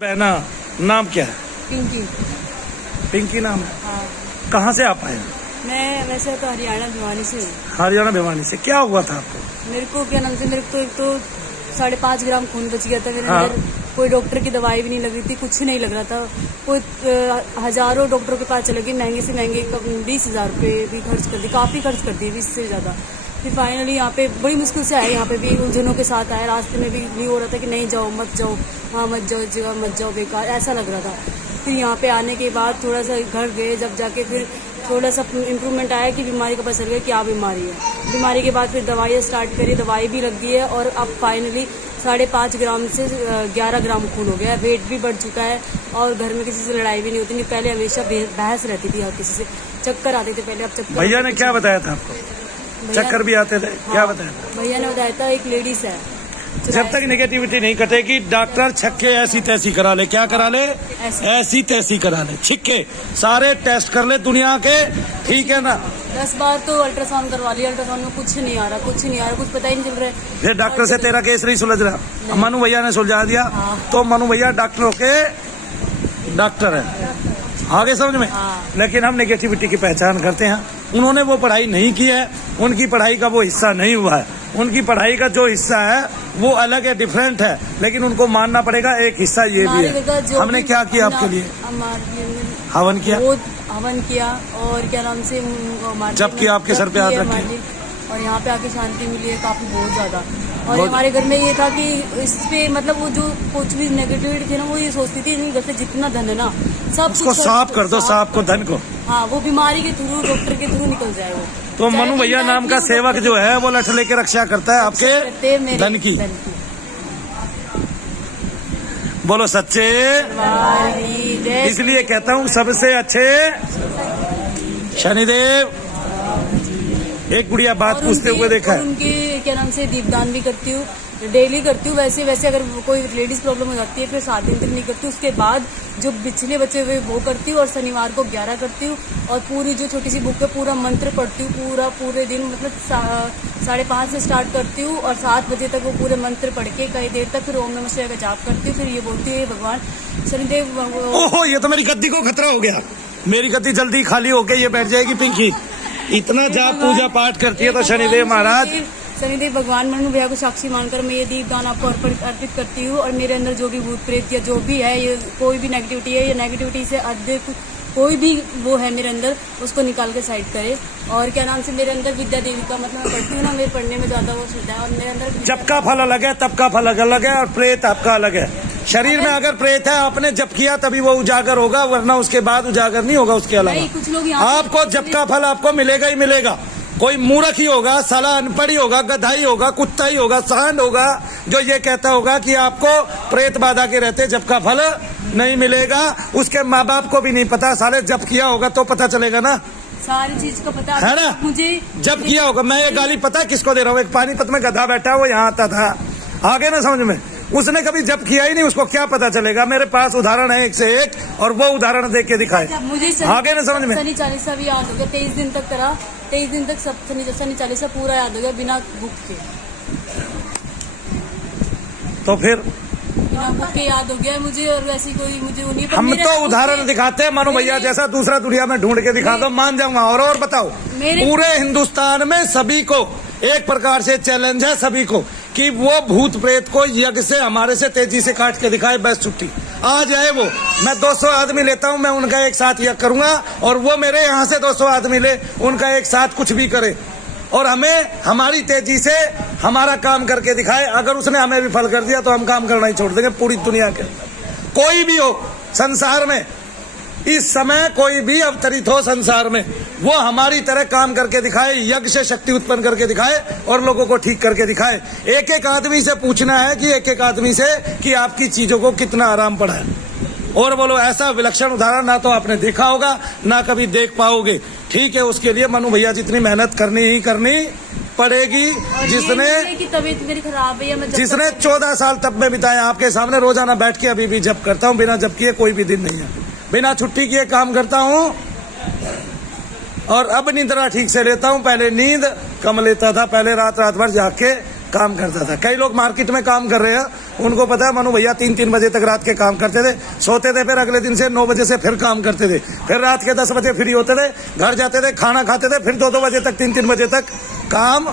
पहना नाम क्या है? पिंकी। पिंकी नाम है। हाँ। कहाँ से आप आए? मैं वैसे तो हरियाणा भिवानी से हूँ। हरियाणा भिवानी से। क्या हुआ था आपको? मेरे को क्या नाम से मेरे को एक तो 5.5 ग्राम खून बच गया था मेरे हाँ। अंदर। कोई डॉक्टर की दवाई भी नहीं लग रही थी, कुछ नहीं लग रहा था। कोई हजारों डॉक्टरों के पास चले गए, महंगे से महंगे 20,000 रुपये भी खर्च कर दिए, काफ़ी खर्च कर दिए 20 से ज़्यादा। फिर फाइनली यहाँ पे बड़ी मुश्किल से आए, यहाँ पे भी उलझनों के साथ आए। रास्ते में भी नहीं हो रहा था कि नहीं जाओ मत जाओ, वहाँ मत जाओ, जगह मत जाओ, बेकार ऐसा लग रहा था। फिर यहाँ पे आने के बाद थोड़ा सा घर गए, जब जाके फिर थोड़ा सा इम्प्रूवमेंट आया कि बीमारी का पता चल गया क्या बीमारी है। बीमारी के बाद फिर दवाइयाँ स्टार्ट करी, दवाई भी लग गई है और अब फाइनली 5.5 ग्राम से 11 ग्राम खून हो गया है। वेट भी बढ़ चुका है और घर में किसी से लड़ाई भी नहीं होती। नहीं, पहले हमेशा बहस रहती थी हर किसी से, चक्कर आते थे पहले, अब चक्कर। भैया ने क्या बताया था आपको? चक्कर भी आते थे? हाँ, क्या बताया था? भैया ने बताया था एक लेडीज है। जब तक नेगेटिविटी नहीं कटेगी डॉक्टर छक्के ऐसी तैसी करा ले। क्या करा ले? ऐसी तैसी करा ले। छिक्के सारे टेस्ट कर ले दुनिया के, ठीक है ना? 10 बार तो अल्ट्रासाउंड करवा लिया, अल्ट्रासाउंड में कुछ नहीं आ रहा, कुछ नहीं आ रहा, कुछ पता ही नहीं चल रहा है। फिर डॉक्टर से तेरा केस नहीं सुलझ रहा, मनु भैया ने सुलझा दिया। हाँ। तो मनु भैया डॉक्टरों के डॉक्टर है, आगे समझ में। हाँ। लेकिन हम नेगेटिविटी की पहचान करते हैं। उन्होंने वो पढ़ाई नहीं की है, उनकी पढ़ाई का वो हिस्सा नहीं हुआ है। उनकी पढ़ाई का जो हिस्सा है वो अलग है, डिफरेंट है, लेकिन उनको मानना पड़ेगा एक हिस्सा ये भी है। हमने क्या किया आपके लिए? हवन किया, हवन किया और क्या नाम से जब किया आपके सर पे हाथ रखे और यहाँ पे आके शांति मिली है काफी, बहुत ज्यादा। और हमारे घर में ये था कि इस पे मतलब वो जो कुछ भी नेगेटिविटी थी ना, वो ये सोचती थी नहीं, घर से जितना धन है ना सब उसको साफ कर दो, सांप को, धन को। हाँ, वो बीमारी के थ्रू, डॉक्टर के थ्रू निकल जाए वो। तो मनु भैया नाम का सेवक जो है वो लठ लेके रक्षा करता है आपके धन की। बोलो सच्चे। इसलिए कहता हूँ सबसे अच्छे शनिदेव। एक गुड़िया बात पूछते हुए देखा है। उनके क्या नाम से दीपदान भी करती हूँ, डेली करती हूँ। वैसे अगर कोई लेडीज प्रॉब्लम हो जाती है फिर 7 दिन तक नहीं करती हूँ। उसके बाद जो बिछले बचे हुए वो करती हूँ और शनिवार को 11 करती हूँ। और पूरी जो छोटी सी बुक है पूरा मंत्र पढ़ती हूँ, पूरे दिन मतलब 5:30 से स्टार्ट करती हूँ और 7 बजे तक वो पूरे मंत्र पढ़ के कई देर तक फिर ओम नमः शिवाय का जाप करती हूँ। फिर ये बोलती है भगवान शनिदेव। ओहो, ये तो मेरी गद्दी को खतरा हो गया। मेरी गद्दी जल्दी खाली होके ये बैठ जाएगी। पिंकी इतना जाप पूजा पाठ करती है तो शनिदेव महाराज, शनिदेव भगवान मनु भैया को साक्षी मानकर मैं ये दीपदान आपको अर्पित करती हूँ। और मेरे अंदर जो भी भूत प्रेत या जो भी है, ये कोई भी नेगेटिविटी है, ये नेगेटिविटी से अधिक कोई भी वो है मेरे अंदर, उसको निकाल के साइड करे। और क्या नाम से मेरे अंदर विद्या देवी का मतलब मैं पढ़ती हूँ ना, मेरे पढ़ने में ज्यादा वो श्रद्धा है। और मेरे अंदर जब का फल अलग है, तब का फल अलग है और प्रेत आपका अलग है। शरीर में अगर प्रेत है, आपने जप किया तभी वो उजागर होगा, वरना उसके बाद उजागर नहीं होगा। उसके अलावा कुछ लोग आपको जप का फल आपको मिलेगा ही मिलेगा। कोई मूर्ख ही होगा, साला अनपढ़ ही होगा, गधा ही होगा, कुत्ता ही होगा, सांड होगा जो ये कहता होगा कि आपको प्रेत बाधा के रहते जप का फल नहीं मिलेगा। उसके माँ बाप को भी नहीं पता, साले जप किया होगा तो पता चलेगा ना, सारी चीज का पता है ना। मुझे जब किया होगा। मैं ये गाली पता है किसको दे रहा हूँ? एक पानीपत में गधा बैठा है, वो यहाँ आता था, आगे ना समझ में। उसने कभी जब किया ही नहीं, उसको क्या पता चलेगा? मेरे पास उदाहरण है एक से एक, और वो उदाहरण देख के दिखाए। मुझे आगे ना समझ में। शनि चालीसा भी याद हो गया, 23 दिन तक करा, 23 दिन तक सब शनि चालीसा पूरा याद हो गया बिना बुक के। तो फिर बिना बुक के याद हो गया मुझे। और वैसी कोई मुझे नहीं, हम तो उदाहरण दिखाते हैं। मनु भैया जैसा दूसरा दुनिया में ढूंढ के दिखा दो, मान जाऊंगा। और बताओ, पूरे हिंदुस्तान में सभी को एक प्रकार से चैलेंज है सभी को कि वो भूत प्रेत को यज्ञ से हमारे से तेजी से काट के दिखाए। बस छुट्टी आ जाए वो, मैं 200 आदमी लेता हूँ, मैं उनका एक साथ यज्ञ करूंगा और वो मेरे यहाँ से 200 आदमी ले, उनका एक साथ कुछ भी करे और हमें हमारी तेजी से हमारा काम करके दिखाए। अगर उसने हमें भी फल कर दिया तो हम काम करना ही छोड़ देंगे। पूरी दुनिया के अंदर कोई भी हो संसार में, इस समय कोई भी अवतरित हो संसार में, वो हमारी तरह काम करके दिखाए, यज्ञ से शक्ति उत्पन्न करके दिखाए और लोगों को ठीक करके दिखाए। एक एक आदमी से पूछना है कि एक एक आदमी से कि आपकी चीजों को कितना आराम पड़ा है। और बोलो, ऐसा विलक्षण उदाहरण ना तो आपने देखा होगा ना कभी देख पाओगे। ठीक है, उसके लिए मनु भैया जितनी मेहनत करनी ही करनी पड़ेगी। जिसने तबीयत मेरी खराब है, जिसने 14 साल तब में बिताए आपके सामने, रोजाना बैठ के अभी भी जप करता हूँ, बिना जप किए कोई भी दिन नहीं है। बिना छुट्टी किए काम करता हूँ और अब निद्रा ठीक से लेता हूँ। पहले नींद कम लेता था, पहले रात भर जाग के काम करता था। कई लोग मार्केट में काम कर रहे हैं, उनको पता है मनु भैया 3-3 बजे तक रात के काम करते थे, सोते थे, फिर अगले दिन से 9 बजे से फिर काम करते थे, फिर रात के 10 बजे फ्री होते थे, घर जाते थे, खाना खाते थे, फिर 2-2 बजे तक 3-3 बजे तक काम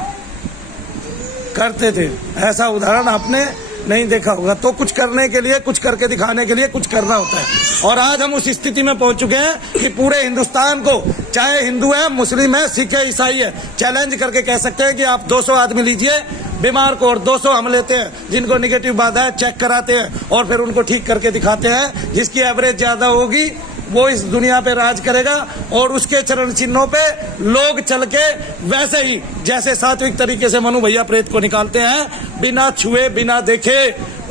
करते थे। ऐसा उदाहरण आपने नहीं देखा होगा। तो कुछ करने के लिए, कुछ करके दिखाने के लिए कुछ करना होता है। और आज हम उस स्थिति में पहुंच चुके हैं कि पूरे हिंदुस्तान को, चाहे हिंदू है, मुस्लिम है, सिख है, ईसाई है, चैलेंज करके कह सकते हैं कि आप 200 आदमी लीजिए बीमार को, और 200 हम लेते हैं जिनको निगेटिव बाधा है, चेक कराते हैं और फिर उनको ठीक करके दिखाते हैं। जिसकी एवरेज ज्यादा होगी वो इस दुनिया पे राज करेगा, और उसके चरण चिन्हों पे लोग चल के वैसे ही जैसे सात्विक तरीके से मनु भैया प्रेत को निकालते हैं, बिना छुए बिना देखे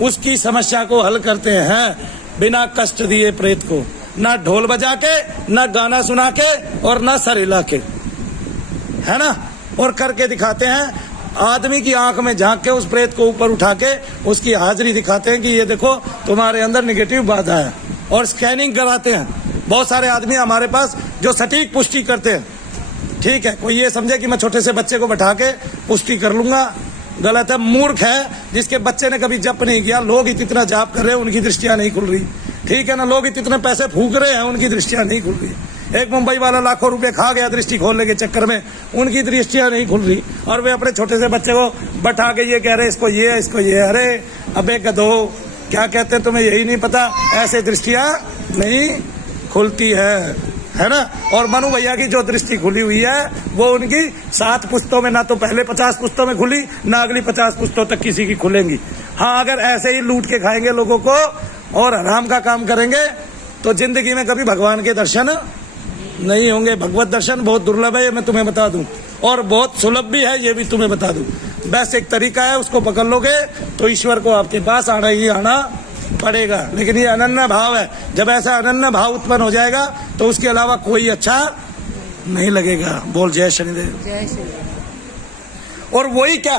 उसकी समस्या को हल करते हैं, बिना कष्ट दिए प्रेत को, ना ढोल बजा के, ना गाना सुना के, और ना सर हिला के, है ना, और करके दिखाते हैं। आदमी की आंख में झांक के उस प्रेत को ऊपर उठा के उसकी हाजिरी दिखाते हैं कि ये देखो तुम्हारे अंदर निगेटिव बाधा है, और स्कैनिंग कराते हैं। बहुत सारे आदमी हमारे पास जो सटीक पुष्टि करते हैं। ठीक है, कोई ये समझे कि मैं छोटे से बच्चे को बैठा के पुष्टि कर लूंगा, गलत है। मूर्ख है जिसके बच्चे ने कभी जप नहीं किया। लोग इतना जाप कर रहे हैं, उनकी दृष्टियां नहीं खुल रही, ठीक है ना। लोग इतने पैसे फूक रहे हैं, उनकी दृष्टियां नहीं खुल रही। एक मुंबई वाला लाखों रुपए खा गया दृष्टि खोलने के चक्कर में, उनकी दृष्टियां नहीं खुल रही, और वे अपने छोटे से बच्चे को बैठा के ये कह रहे इसको ये, इसको ये। अरे अबे गधो, क्या कहते हैं तुम्हें यही नहीं पता? ऐसे दृष्टियां नहीं खुलती है ना। और मनु भैया की जो दृष्टि खुली हुई है वो उनकी 7 पुश्तों में, ना तो पहले 50 पुश्तों में खुली, ना अगली 50 पुश्तों तक किसी की खुलेंगी। हाँ, अगर ऐसे ही लूट के खाएंगे लोगों को और हराम का काम करेंगे तो जिंदगी में कभी भगवान के दर्शन नहीं होंगे। भगवत दर्शन बहुत दुर्लभ है, ये मैं तुम्हें बता दूं, और बहुत सुलभ भी है, ये भी तुम्हें बता दूं। बस एक तरीका है, उसको पकड़ लोगे तो ईश्वर को आपके पास आना ही आना पड़ेगा। लेकिन ये अनन्य भाव है, जब ऐसा अनन्य भाव उत्पन्न हो जाएगा तो उसके अलावा कोई अच्छा नहीं लगेगा। बोल जय शनिदेव। जय श्री। और वही क्या,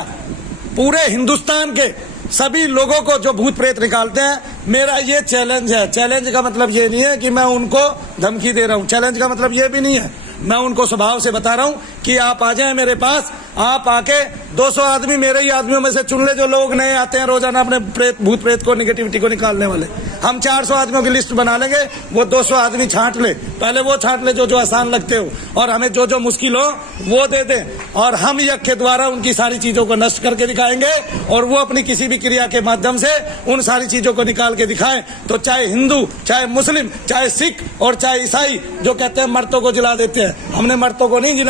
पूरे हिंदुस्तान के सभी लोगों को जो भूत प्रेत निकालते हैं, मेरा ये चैलेंज है। चैलेंज का मतलब ये नहीं है कि मैं उनको धमकी दे रहा हूं, चैलेंज का मतलब ये भी नहीं है, मैं उनको स्वभाव से बता रहा हूं कि आप आ जाएं मेरे पास। आप आके 200 आदमी मेरे ही आदमियों में से चुन ले, जो लोग नए आते हैं रोजाना अपने भूत प्रेत को, निगेटिविटी को निकालने वाले। हम 400 आदमियों की लिस्ट बना लेंगे, वो 200 आदमी छांट ले, पहले वो छांट ले जो आसान लगते हो, और हमें जो मुश्किल हो वो दे दें, और हम यज्ञ के द्वारा उनकी सारी चीजों को नष्ट करके दिखाएंगे, और वो अपनी किसी भी क्रिया के माध्यम से उन सारी चीजों को निकाल के दिखाएं। तो चाहे हिंदू, चाहे मुस्लिम, चाहे सिख और चाहे ईसाई, जो कहते हैं मर्तों को जला देते हैं, हमने मर्तों को नहीं जला